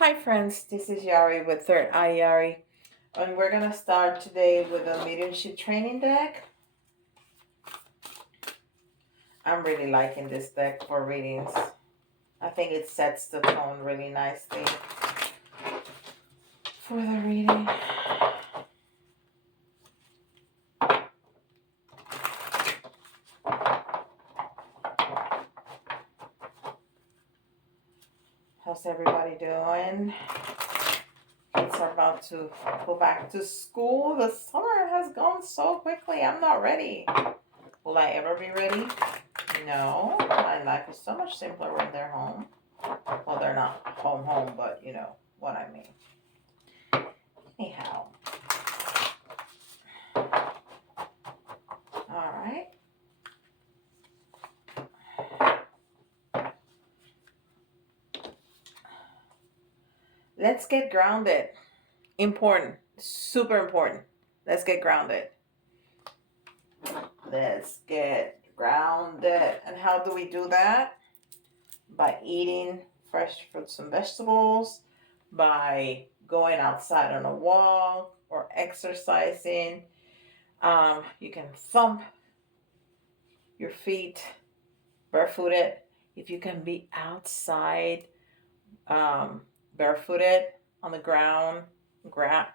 Hi friends, this is Yari with Third Eye Yari, and we're gonna start today with a mediumship training deck. I'm really liking this deck for readings. I think it sets the tone really nicely for the reading. How's everybody doing? Kids are about to go back to school. The summer has gone so quickly. I'm not ready. Will I ever be ready? No. My life is so much simpler when they're home. Well, they're not home, but you know what I mean. Anyhow. All right. Let's get grounded. Important. Super important. Let's get grounded. Let's get grounded. And how do we do that? By eating fresh fruits and vegetables, by going outside on a walk or exercising. You can thump your feet barefooted. If you can be outside barefooted on the ground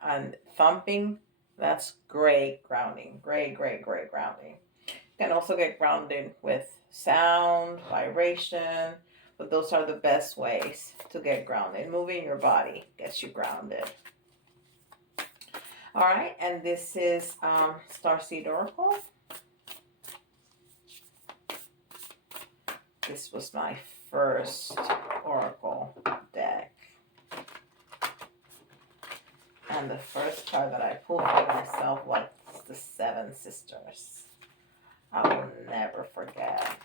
and thumping, that's great grounding. Great grounding. You can also get grounded with sound, vibration, but those are the best ways to get grounded. Moving your body gets you grounded. All right, and this is Starseed Oracle. This was my first Oracle deck. And the first card that I pulled for myself was the Seven Sisters. I will never forget.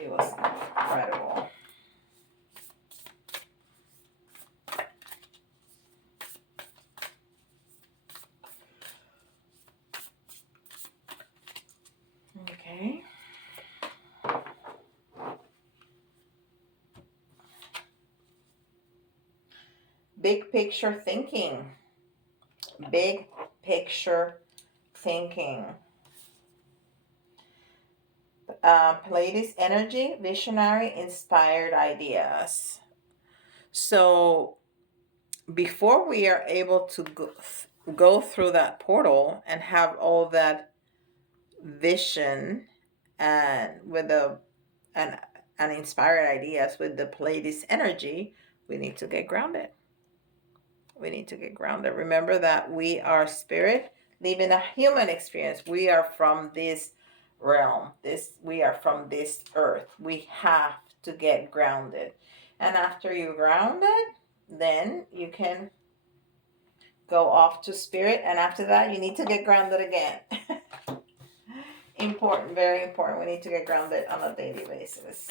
It was incredible. Okay. Big picture thinking. Big picture thinking. Pleiades energy, visionary, inspired ideas. So before we are able to go through that portal and have all that vision and with and inspired ideas with the Pleiades energy, we need to get grounded. We need to get grounded. Remember that we are spirit living a human experience. We are from this realm. We are from this earth. We have to get grounded. And after you're grounded, then you can go off to spirit. And after that, you need to get grounded again. Important, very important. We need to get grounded on a daily basis.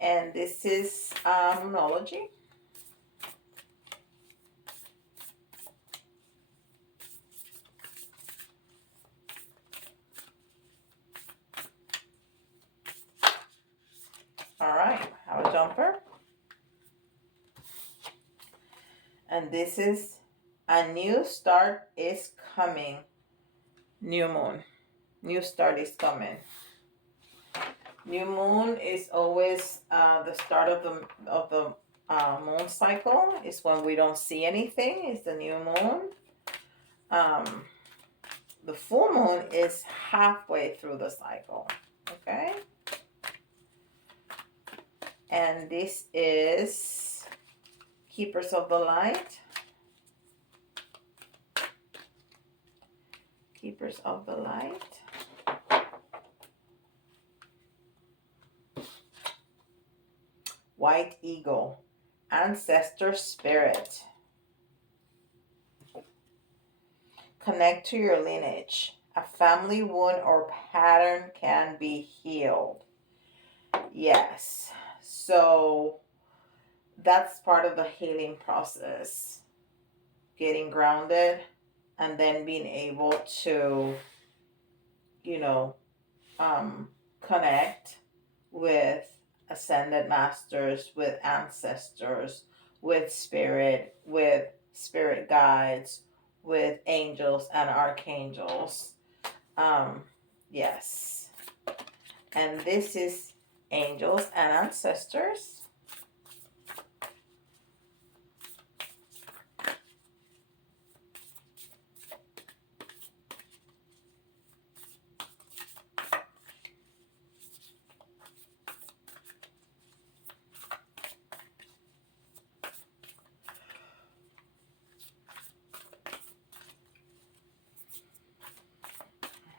And this is Moonology. All right, have a jumper. And this is a new start is coming. New moon. New start is coming. New moon is always the start of the moon cycle. It's when we don't see anything. It's the new moon. The full moon is halfway through the cycle. Okay. And this is Keepers of the Light. Keepers of the Light. White Eagle. Ancestor Spirit. Connect to your lineage. A family wound or pattern can be healed. Yes. So that's part of the healing process. Getting grounded and then being able to, connect with ascended masters, with ancestors, with spirit guides, with angels and archangels. Yes. And this is angels and ancestors.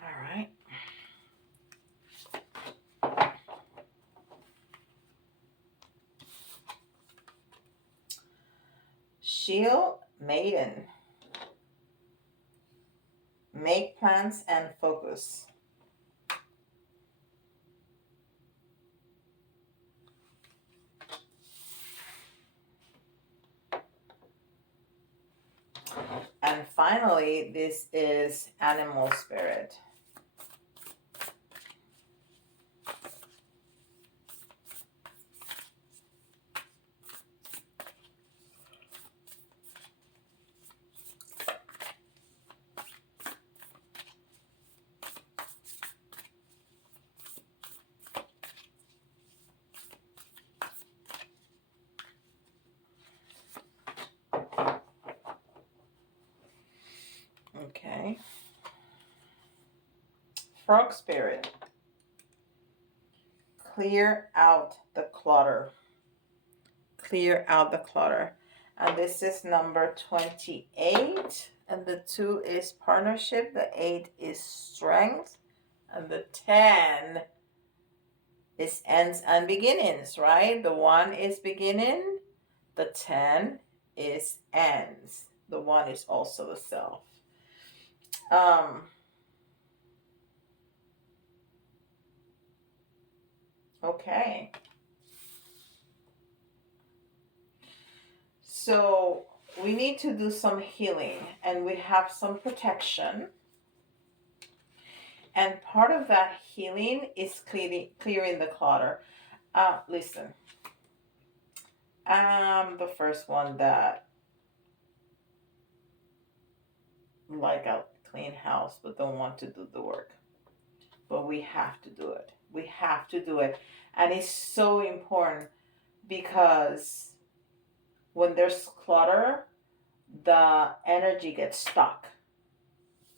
All right. Shield Maiden. Make plans and focus. And finally, this is Animal Spirit. Okay. Frog Spirit. Clear out the clutter. Clear out the clutter. And this is number 28. And the 2 is partnership. The 8 is strength. And the 10 is ends and beginnings, right? The 1 is beginning. The 10 is ends. The 1 is also the self. Okay. So we need to do some healing, and we have some protection. And part of that healing is clearing the clutter. Listen, I'm the first one that like a clean house but don't want to do the work. But we have to do it. We have to do it. And it's so important because when there's clutter, the energy gets stuck.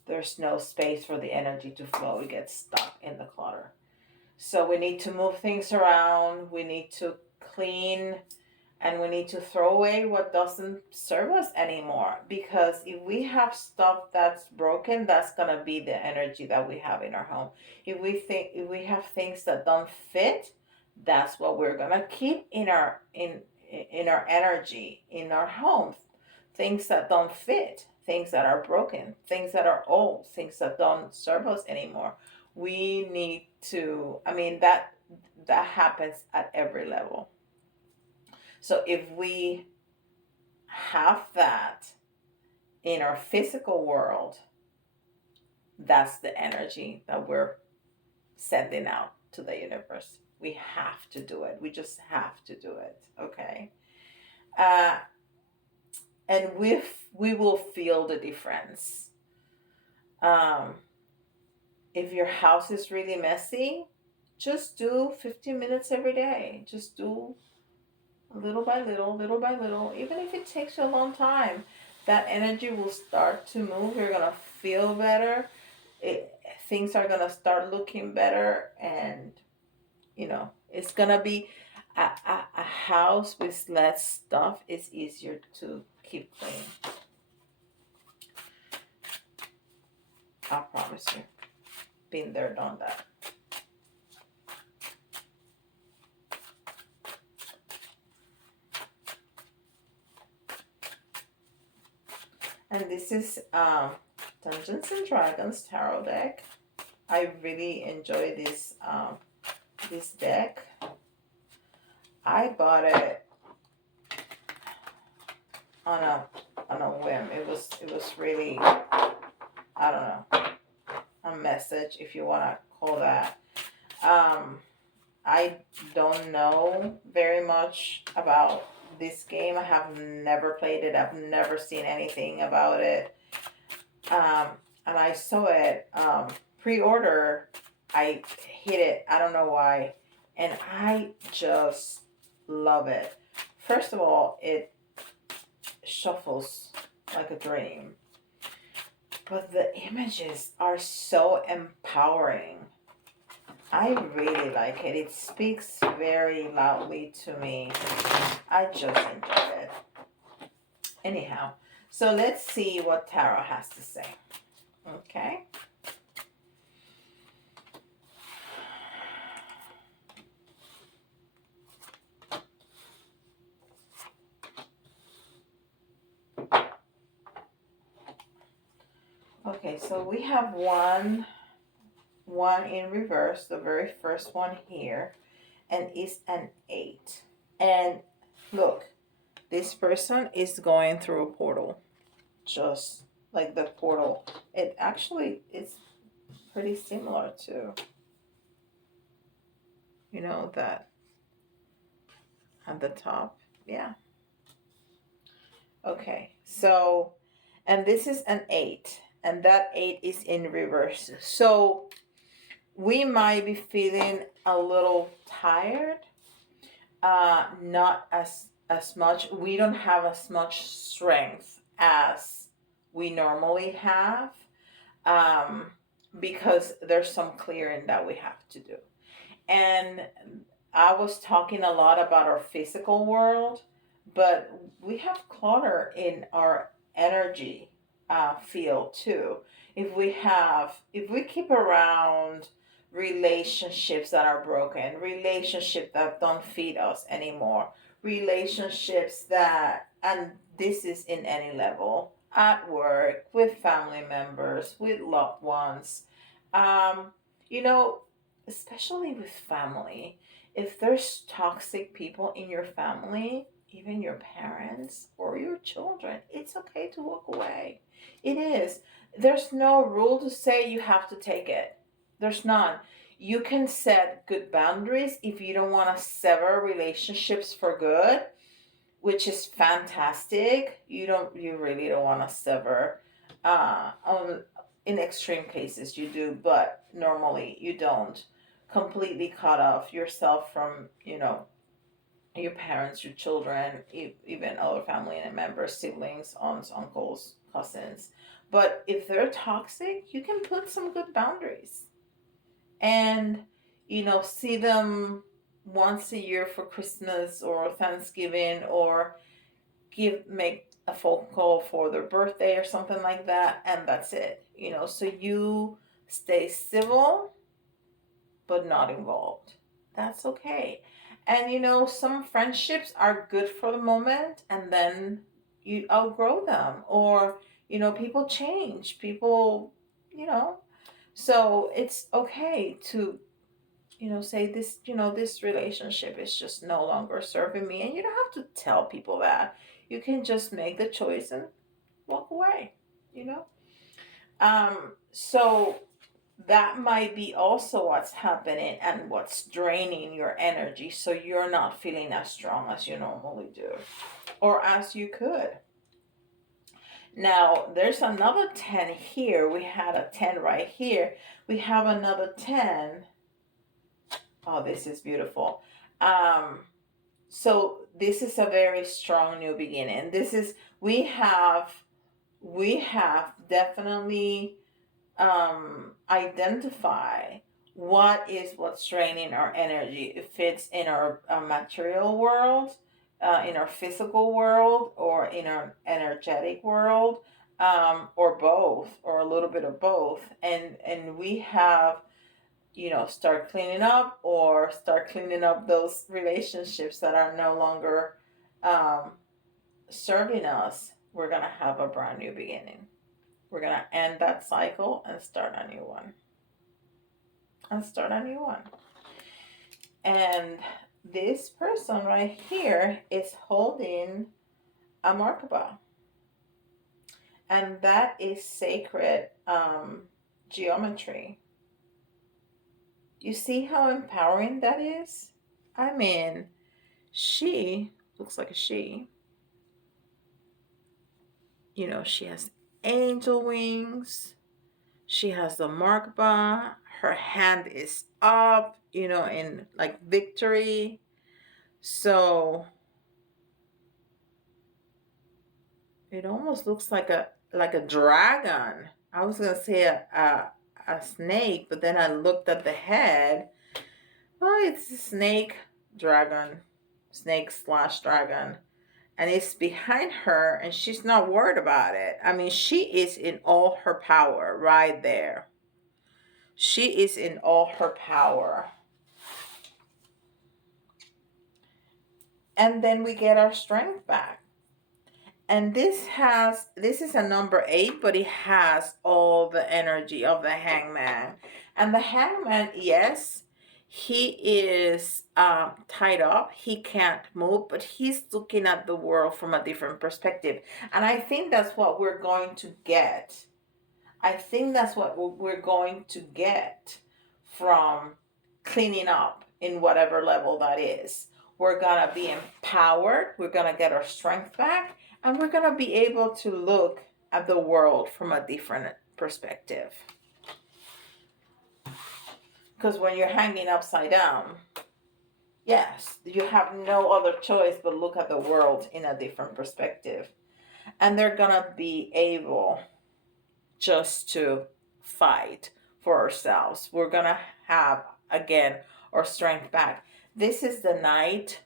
There's no space for the energy to flow. It gets stuck in the clutter. So we need to move things around. We need to clean, and we need to throw away what doesn't serve us anymore. Because if we have stuff that's broken, that's gonna be the energy that we have in our home. If we have things that don't fit, that's what we're gonna keep in our energy in our home. Things that don't fit, things that are broken, things that are old, things that don't serve us anymore. We need to, that happens at every level. So if we have that in our physical world, that's the energy that we're sending out to the universe. We have to do it. We just have to do it. Okay. And we will feel the difference. If your house is really messy, just do 15 minutes every day. Just do little by little, little by little. Even if it takes you a long time, that energy will start to move. You're gonna feel better. Things are gonna start looking better, and it's gonna be a house with less stuff is easier to keep clean. I promise you. Been there, done that. And this is Dungeons and Dragons tarot deck. I really enjoy this deck. I bought it on a whim. It was really, I don't know, a message, if you want to call that. I don't know very much about this game. I have never played it. I've never seen anything about it. Um, and I saw it pre-order. I hit it. I don't know why, and I just love it. First of all, it shuffles like a dream, but the images are so empowering. I really like it. It speaks very loudly to me. I just enjoy it. Anyhow, so let's see what Tarot has to say. Okay. Okay, so we have one in reverse, the very first one here, and it's an 8. And look, this person is going through a portal, just like the portal. It actually is pretty similar to, that at the top. Yeah. Okay, so, and this is an 8, and that 8 is in reverse. So we might be feeling a little tired, not as much. We don't have as much strength as we normally have, um, because there's some clearing that we have to do. And I was talking a lot about our physical world, but we have clutter in our energy field too. If we keep around relationships that are broken, relationships that don't feed us anymore, relationships that, and this is in any level, at work, with family members, with loved ones, um, you know, especially with family, if there's toxic people in your family, even your parents or your children, it's okay to walk away. It is. There's no rule to say you have to take it. There's none. You can set good boundaries if you don't want to sever relationships for good, which is fantastic. You really don't want to sever. In extreme cases you do, but normally you don't completely cut off yourself from, your parents, your children, even other family members, siblings, aunts, uncles, cousins. But if they're toxic, you can put some good boundaries, and see them once a year for Christmas or Thanksgiving, or make a phone call for their birthday or something like that, and that's it. So you stay civil but not involved. That's okay. And some friendships are good for the moment, and then you outgrow them, or people change, people, you know so it's okay to say this, this relationship is just no longer serving me, and you don't have to tell people that. You can just make the choice and walk away, you know so that might be also what's happening and what's draining your energy, so you're not feeling as strong as you normally do, or as you could. Now there's another 10 here. We had a 10 right here. We have another 10. Oh, this is beautiful. So this is a very strong new beginning. We have definitely identify what's draining our energy. If it's in our material world, in our physical world, or in our energetic world, or both, or a little bit of both, and we have start cleaning up, or start cleaning up those relationships that are no longer um, serving us. We're gonna have a brand new beginning. We're going to end that cycle and start a new one. And this person right here is holding a Merkaba. And that is sacred geometry. You see how empowering that is? I mean, she looks like a she. You know, she has angel wings. She has the Markba. Her hand is up, you know, in like victory. So it almost looks like a dragon. I was gonna say a snake, but then I looked at the head. Oh, it's a snake dragon, snake slash dragon, and it's behind her, and she's not worried about it. I mean, she is in all her power right there. She is in all her power. And then we get our strength back. And this is a number 8, but it has all the energy of the hangman. And the hangman, yes, he is tied up. He can't move, but he's looking at the world from a different perspective. And I think that's what we're going to get. I think that's what we're going to get from cleaning up in whatever level that is. We're going to be empowered. We're going to get our strength back. And we're going to be able to look at the world from a different perspective. Because when you're hanging upside down, yes, you have no other choice but look at the world in a different perspective. And they're going to be able just to fight for ourselves. We're going to have, again, our strength back. This is the Knight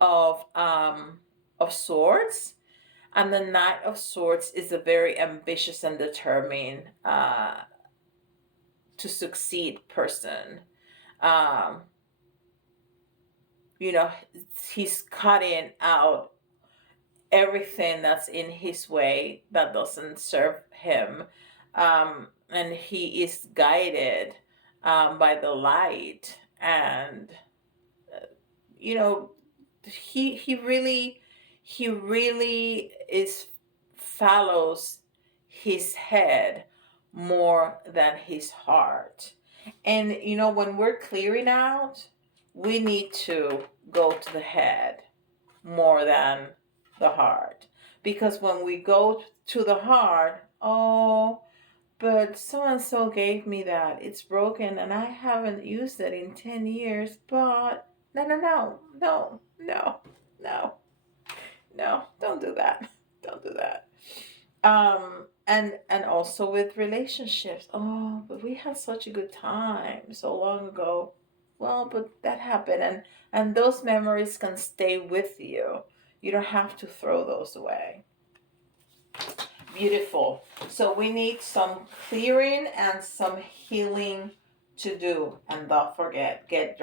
of Swords. And the Knight of Swords is a very ambitious and determined to succeed person. You know, he's cutting out everything that's in his way that doesn't serve him. And he is guided by the light. And, you know, he really is follows his head more than his heart. And you know, when we're clearing out, we need to go to the head more than the heart, because when we go to the heart, oh, but so and so gave me that, it's broken and I haven't used it in 10 years, but no, don't do that. Don't do that. And also with relationships. Oh, but we had such a good time so long ago. Well, but that happened, and those memories can stay with you. You don't have to throw those away. Beautiful. So we need some clearing and some healing to do. And don't forget, get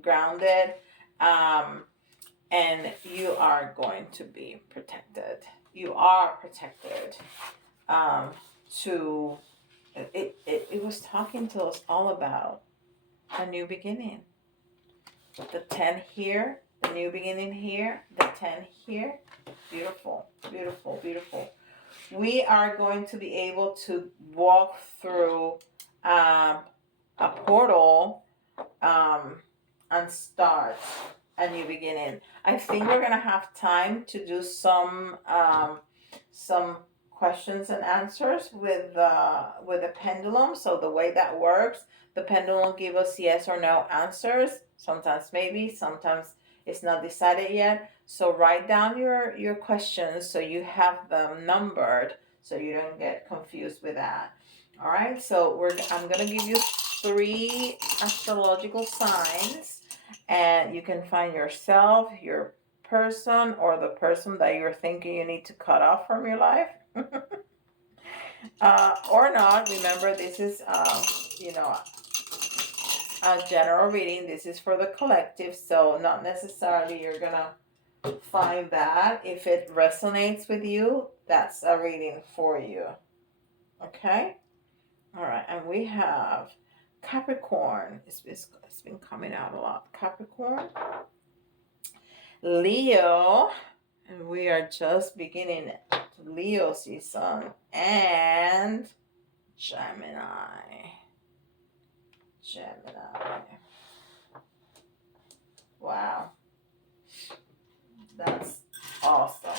grounded. And you are going to be protected. You are protected. It was talking to us all about a new beginning. The 10 here, the new beginning here, the 10 here. Beautiful, beautiful, beautiful. We are going to be able to walk through a portal and start a new beginning. I think we're gonna have time to do some questions and answers with the pendulum. So the way that works, the pendulum will give us yes or no answers. Sometimes maybe, sometimes it's not decided yet. So write down your questions so you have them numbered so you don't get confused with that. All right, so I'm gonna give you 3 astrological signs, and you can find yourself, your person, or the person that you're thinking you need to cut off from your life. Or not. Remember, this is a general reading. This is for the collective, so not necessarily you're gonna find that. If it resonates with you, that's a reading for you. Okay? All right, and we have Capricorn. It's been coming out a lot. Capricorn, Leo, and we are just beginning Leo season, and Gemini. Gemini. Wow. That's awesome.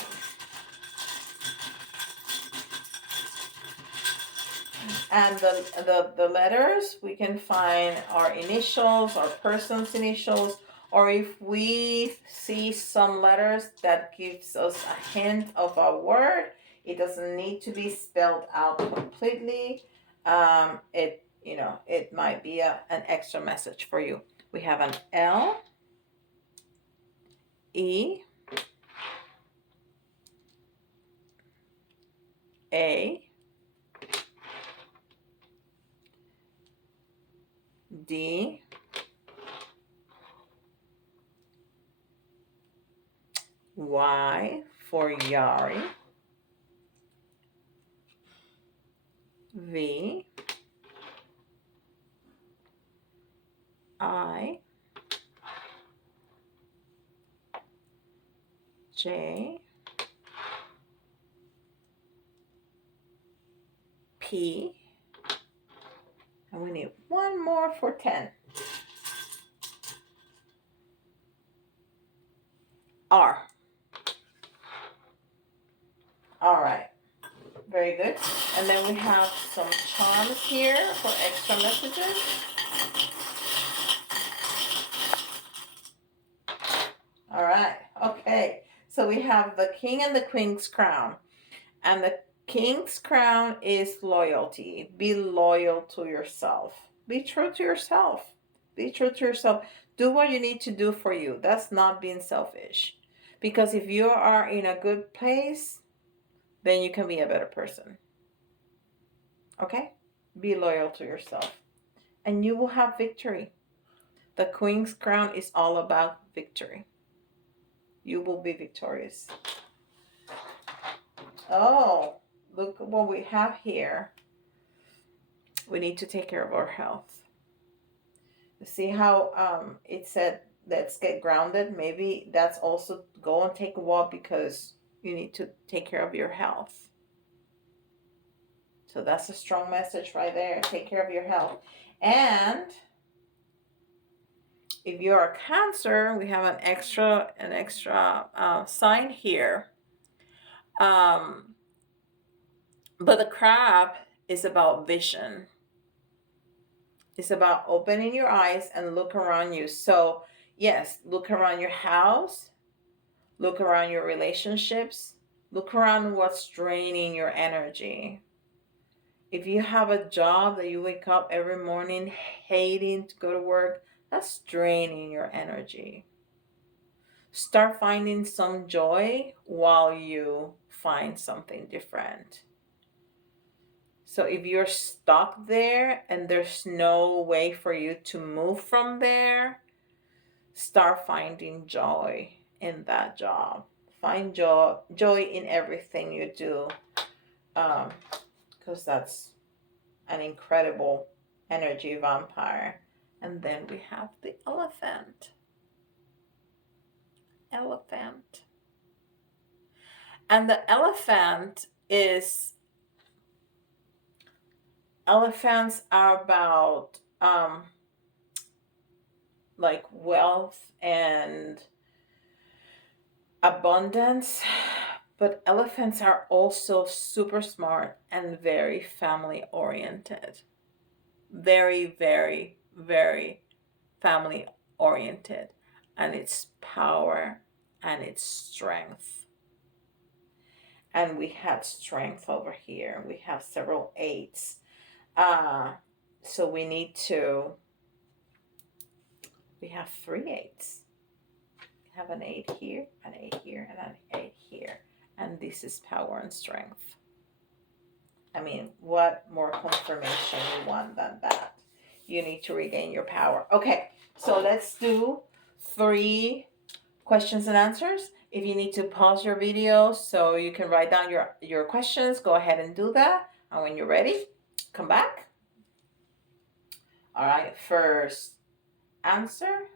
And the letters, we can find our initials, our person's initials, or if we see some letters that gives us a hint of a word, it doesn't need to be spelled out completely. It might be an extra message for you. We have an L, E, A, D, Y for Yari, V, I, J, P, and we need one more for 10. R. All right. Very good. And then we have some charms here for extra messages. All right. Okay. So we have the king and the queen's crown. And the king's crown is loyalty. Be loyal to yourself. Be true to yourself. Be true to yourself. Do what you need to do for you. That's not being selfish. Because if you are in a good place, then you can be a better person. Okay? Be loyal to yourself. And you will have victory. The Queen's crown is all about victory. You will be victorious. Oh, look what we have here. We need to take care of our health. See how it said, let's get grounded? Maybe that's also go and take a walk because you need to take care of your health. So that's a strong message right there. Take care of your health. And if you're a Cancer, we have an extra sign here. But the crab is about vision. It's about opening your eyes and look around you. So yes, look around your house, look around your relationships, look around what's draining your energy. If you have a job that you wake up every morning hating to go to work, that's draining your energy. Start finding some joy while you find something different. So if you're stuck there and there's no way for you to move from there, start finding joy in that job. Find joy in everything you do, because that's an incredible energy vampire. And then we have the elephant. And the elephants are about like wealth and abundance, but elephants are also super smart and very family oriented. Very, very, very family oriented. And it's power and it's strength. And we had strength over here. We have several 8s. So we have 3 8s. We have an 8 here, an 8 here, and an 8 here. And this is power and strength. I mean, what more confirmation you want than that? You need to regain your power. Okay, so let's do 3 questions and answers. If you need to pause your video so you can write down your questions, go ahead and do that. And when you're ready, come back. All right, first answer.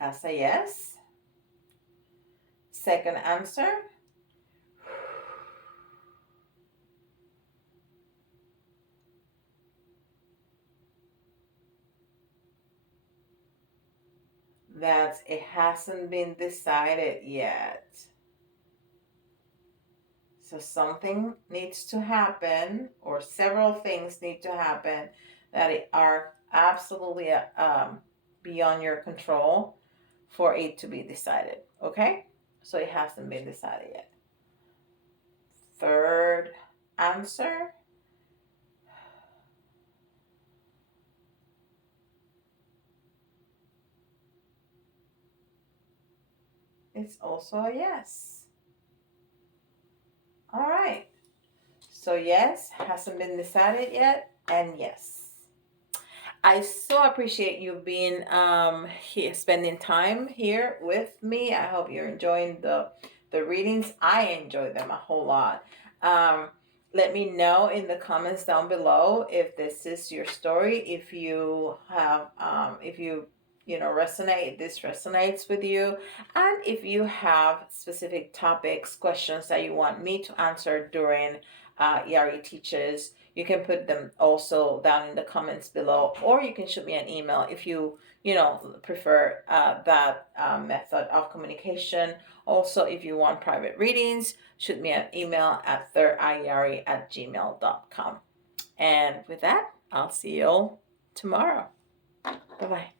I'll say yes. second answer. That it hasn't been decided yet. So something needs to happen, or several things need to happen that are absolutely beyond your control for it to be decided. Okay? So it hasn't been decided yet. Third answer. It's also a yes. All right. So yes, hasn't been decided yet, and yes. I so appreciate you being here, spending time here with me. I hope you're enjoying the readings. I enjoy them a whole lot. Let me know in the comments down below if this is your story. If you have, if you know, this resonates with you, and if you have specific topics, questions that you want me to answer during Yari Teaches, you can put them also down in the comments below, or you can shoot me an email if you prefer that method of communication. Also, if you want private readings, shoot me an email at thirdeyeyari@gmail.com. And with that, I'll see you all tomorrow. Bye-bye.